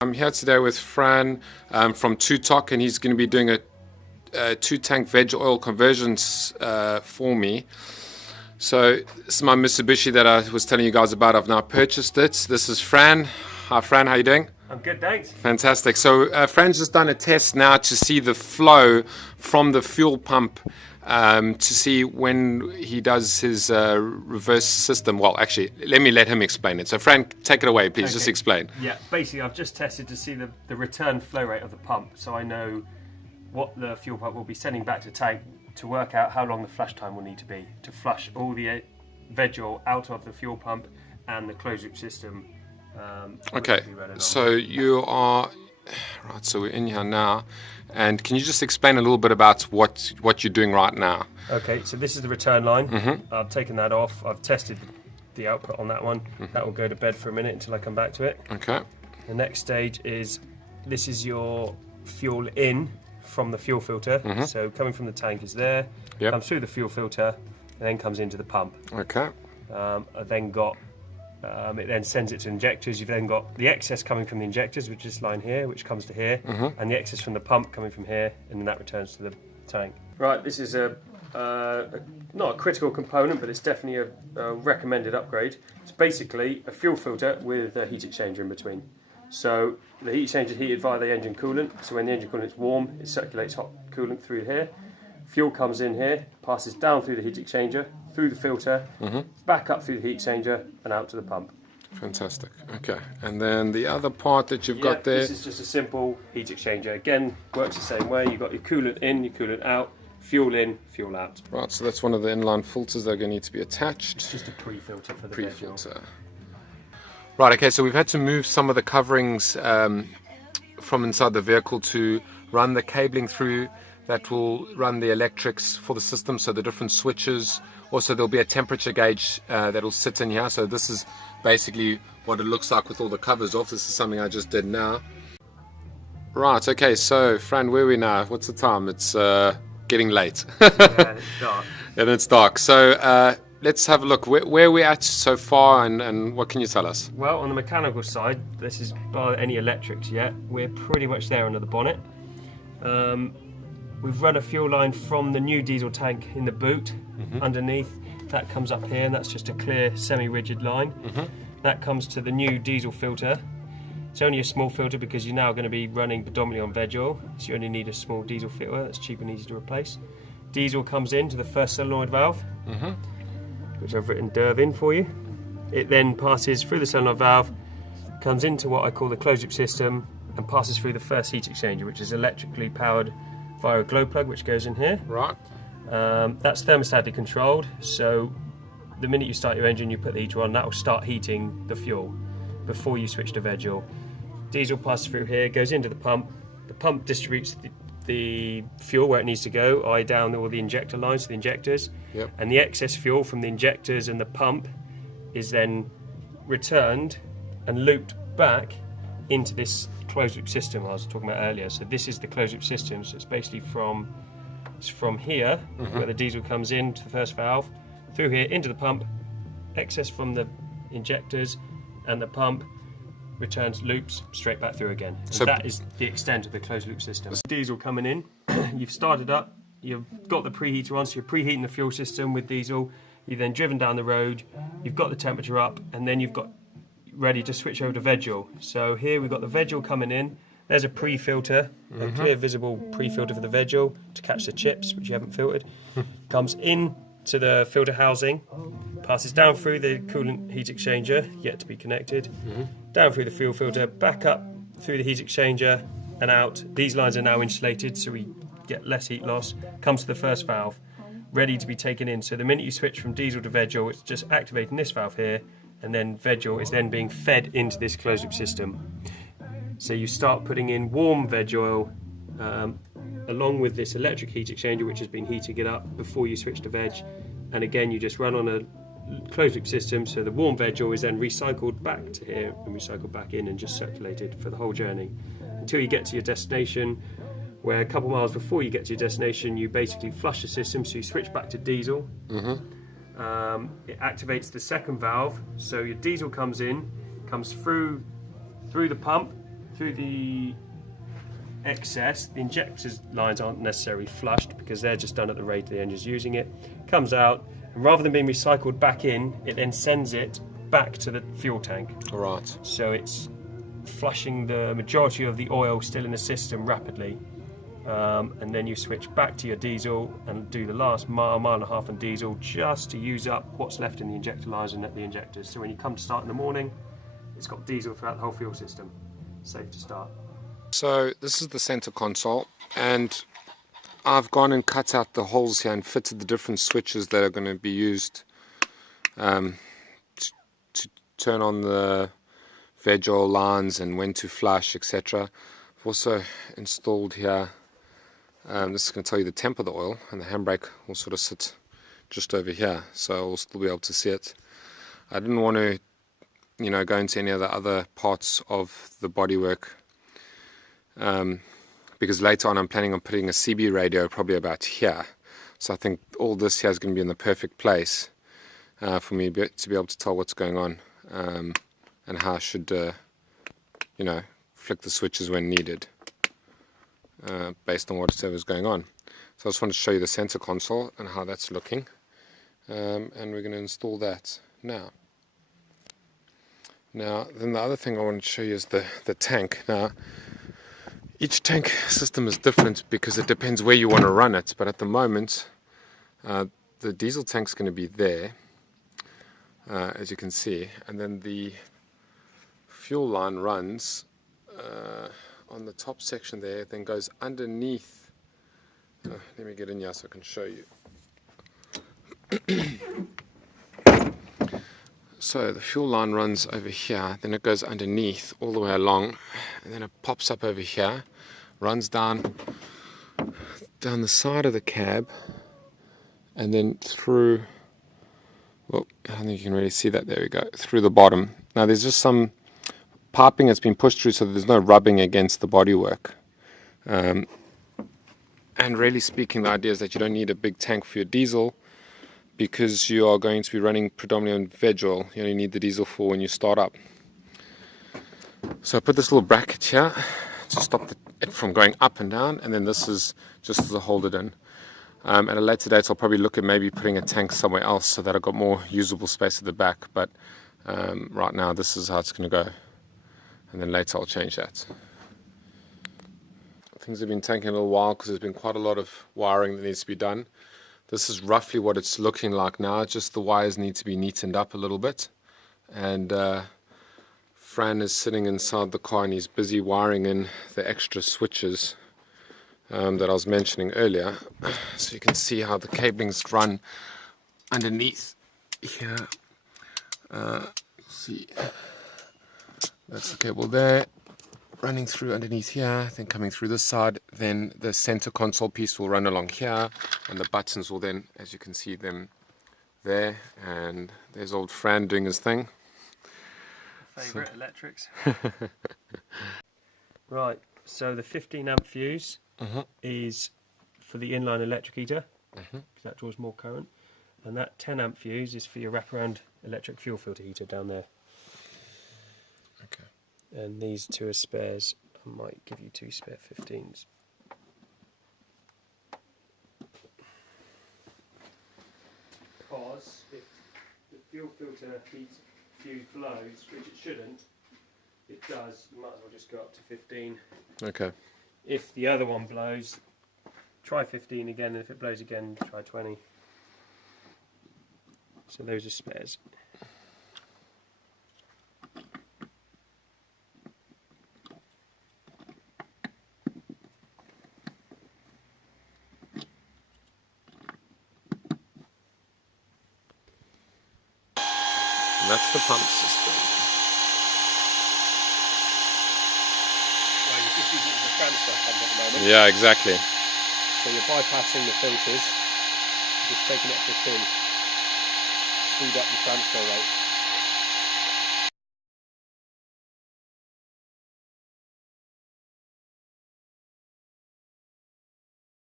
I'm here today with Fran from Tutok, and he's going to be doing a 2-tank veg oil conversions for me. So this is my Mitsubishi that I was telling you guys about. I've now purchased it. This is Fran. Hi Fran, how you doing? I'm good, thanks. Fantastic. So Fran's just done a test now to see the flow from the fuel pump to see when he does his reverse system. Well, actually, let him explain it. So Fran, take it away, please. Okay. Just explain. Yeah, basically I've just tested to see the return flow rate of the pump, so I know what the fuel pump will be sending back to tank to work out how long the flush time will need to be to flush all the veg oil out of the fuel pump and the closed loop system. Okay, so you are right. So we're in here now, and can you just explain a little bit about what you're doing right now? Okay, so this is the return line. I've taken that off. I've tested the output on that one. That will go to bed for a minute until I come back to it. Okay. The next stage is this is your fuel in from the fuel filter. So coming from the tank is there. Yep. Comes through the fuel filter, and then comes into the pump. Okay. I've then got. It then sends it to injectors. You've then got the excess coming from the injectors, which is this line here, which comes to here, and the excess from the pump coming from here, and then that returns to the tank. Right, this is not a critical component, but it's definitely a recommended upgrade. It's basically a fuel filter with a heat exchanger in between. So the heat exchanger is heated via the engine coolant, so when the engine coolant is warm, it circulates hot coolant through here. Fuel comes in here, passes down through the heat exchanger, through the filter, back up through the heat exchanger, and out to the pump. Fantastic. Okay, and then the other part that you've got there. This is just a simple heat exchanger. Again, works the same way. You've got your coolant in, your coolant out, fuel in, fuel out. Right, so that's one of the inline filters that are going to need to be attached. It's just a pre-filter for the pre-filter. Right, okay, so we've had to move some of the coverings from inside the vehicle to run the cabling through that will run the electrics for the system, so the different switches. Also, there'll be a temperature gauge that will sit in here. So this is basically what it looks like with all the covers off. This is something I just did now. Right, okay, so Fran, where are we now? What's the time? It's getting late. Yeah, it's dark. And it's dark. So let's have a look. Where are we at so far, and what can you tell us? Well, on the mechanical side, this is bar any electrics yet. We're pretty much there under the bonnet. We've run a fuel line from the new diesel tank in the boot underneath. That comes up here, and that's just a clear semi-rigid line. That comes to the new diesel filter. It's only a small filter because you're now going to be running predominantly on veg oil, so you only need a small diesel filter. That's cheap and easy to replace. Diesel comes into the first solenoid valve, which I've written DERV in for you. It then passes through the solenoid valve, comes into what I call the closed loop system, and passes through the first heat exchanger, which is electrically powered via a glow plug, which goes in here. Right. That's thermostatically controlled, so the minute you start your engine, you put the heater on, that will start heating the fuel before you switch to veg oil. Diesel passes through here, goes into the pump. The pump distributes the fuel where it needs to go, i.e. down all the injector lines to the injectors. Yep. And the excess fuel from the injectors and the pump is then returned and looped back into this closed loop system I was talking about earlier. So this is the closed loop system. So it's basically from here, where the diesel comes in to the first valve, through here into the pump, excess from the injectors and the pump returns, loops straight back through again. So that is the extent of the closed loop system. Diesel coming in, you've started up, you've got the preheater on, so you're preheating the fuel system with diesel. You've then driven down the road, you've got the temperature up, and then you've got ready to switch over to veg oil. So here we've got the veg oil coming in. There's a pre-filter, a clear visible pre-filter for the veg oil to catch the chips, which you haven't filtered. Comes in to the filter housing, passes down through the coolant heat exchanger, yet to be connected, down through the fuel filter, back up through the heat exchanger and out. These lines are now insulated, so we get less heat loss. Comes to the first valve, ready to be taken in. So the minute you switch from diesel to veg oil, it's just activating this valve here, and then veg oil is then being fed into this closed loop system. So you start putting in warm veg oil along with this electric heat exchanger, which has been heating it up before you switch to veg. And again, you just run on a closed loop system, so the warm veg oil is then recycled back to here and recycled back in and just circulated for the whole journey until you get to your destination, where a couple miles before you get to your destination, you basically flush the system, so you switch back to diesel. It activates the second valve, so your diesel comes in, comes through the pump, through the excess. The injectors lines aren't necessarily flushed because they're just done at the rate the engine's using it. Comes out, and rather than being recycled back in, it then sends it back to the fuel tank. All right. So it's flushing the majority of the oil still in the system rapidly. And then you switch back to your diesel and do the last mile and a half on diesel just to use up what's left in the injector lines and at the injectors. So when you come to start in the morning, it's got diesel throughout the whole fuel system. Safe to start. So this is the center console, and I've gone and cut out the holes here and fitted the different switches that are going to be used to turn on the veg oil lines and when to flush, etc. I've also installed here, this is going to tell you the temp of the oil, and the handbrake will sort of sit just over here, so I'll still be able to see it. I didn't want to, go into any of the other parts of the bodywork, because later on I'm planning on putting a CB radio probably about here. So I think all this here is going to be in the perfect place for me to be able to tell what's going on, and how I should, flick the switches when needed, based on whatever's going on. So I just wanted to show you the center console and how that's looking, and we're going to install that now. Now, then the other thing I want to show you is the tank. Now, each tank system is different because it depends where you want to run it, but at the moment the diesel tank's going to be there, as you can see, and then the fuel line runs on the top section there, then goes underneath. Let me get in here so I can show you. So the fuel line runs over here, then it goes underneath all the way along, and then it pops up over here, runs down the side of the cab, and then through, well, I don't think you can really see that, there we go, through the bottom. Now there's just some piping that's been pushed through so that there's no rubbing against the bodywork. And really speaking, the idea is that you don't need a big tank for your diesel, because you are going to be running predominantly on veg oil. You only need the diesel for when you start up. So I put this little bracket here to stop it from going up and down, and then this is just to hold it in. At a later date I'll probably look at maybe putting a tank somewhere else so that I've got more usable space at the back, but right now this is how it's going to go, and then later I'll change that. Things have been taking a little while because there's been quite a lot of wiring that needs to be done. This is roughly what it's looking like now, just the wires need to be neatened up a little bit. And Fran is sitting inside the car and he's busy wiring in the extra switches that I was mentioning earlier. So you can see how the cablings run underneath here. See, that's the cable there, running through underneath here, then coming through this side, then the center console piece will run along here, and the buttons will then, as you can see them there, and there's old Fran doing his thing. Favourite electrics. Right, so the 15 amp fuse is for the inline electric heater, because that draws more current, and that 10 amp fuse is for your wraparound electric fuel filter heater down there. Okay. And these two are spares. I might give you two spare 15s. Because if the fuel filter fuse blows, which it shouldn't, it does, you might as well just go up to 15. Okay. If the other one blows, try 15 again, and if it blows again, try 20. So those are spares. And that's the pump system. Well, you're just using it as a transfer pump at the moment. Yeah, exactly. So you're bypassing the filters, just taking it off the tin, speed up the transfer rate.